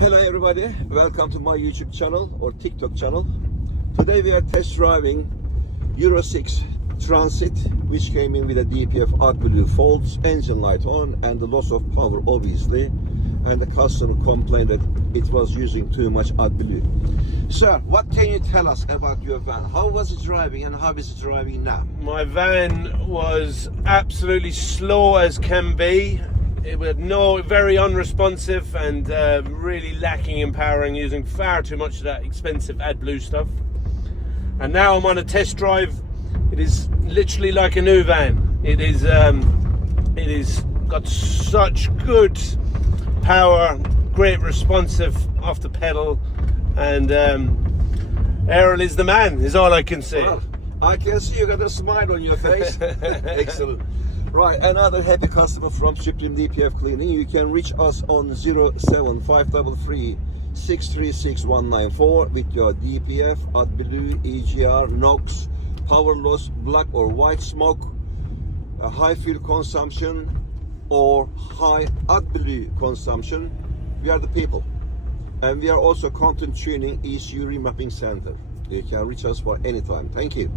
Hello everybody, welcome to my YouTube channel or TikTok channel. Today we are test driving Euro 6 Transit, which came in with a DPF Adblue faults, engine light on and the loss of power obviously, and the customer complained that it was using too much Adblue. Sir, what can you tell us about your van? How was it driving and how is it driving now? My van was absolutely slow as can be. It was very unresponsive and really lacking in power and using far too much of that expensive Adblue stuff. And now I'm on a test drive. It is literally like a new van. It is got such good power, great responsive off the pedal, and Errol is the man, is all I can say. Well, I can see you got a smile on your face. Excellent. Right, another happy customer from Supreme DPF Cleaning. You can reach us on 07533 636 194 with your DPF, Adblue, EGR, NOx, power loss, black or white smoke, high fuel consumption or high Adblue consumption. We are the people. And we are also content tuning ECU Remapping Center. You can reach us for any time. Thank you.